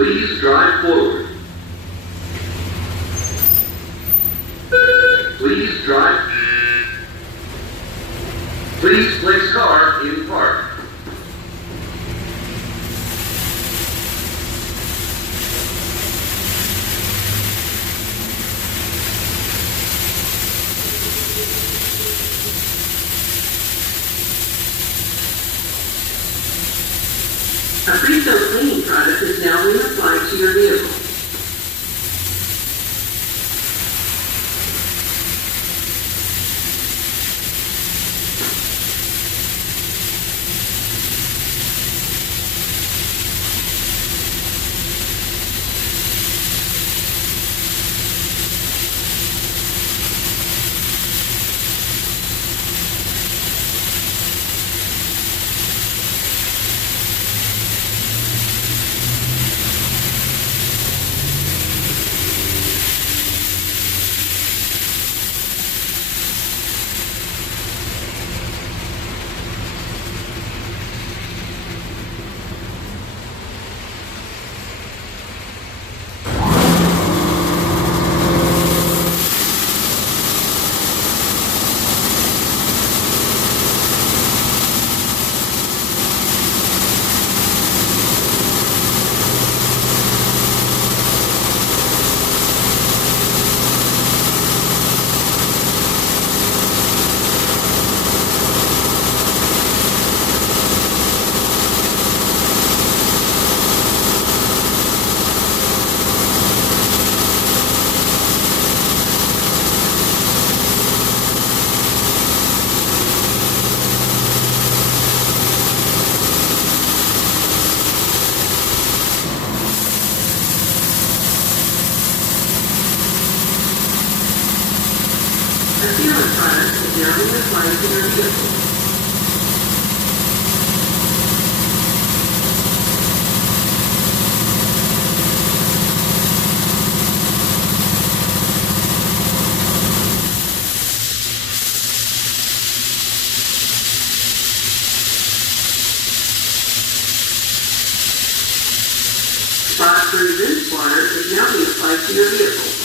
Please drive forward. Please drive. Please place car in park. A pre-fill cleaning product is now being applied to your vehicle. A sealant product is now being applied to your vehicle. Spot-free rinse water is now being applied to your vehicle.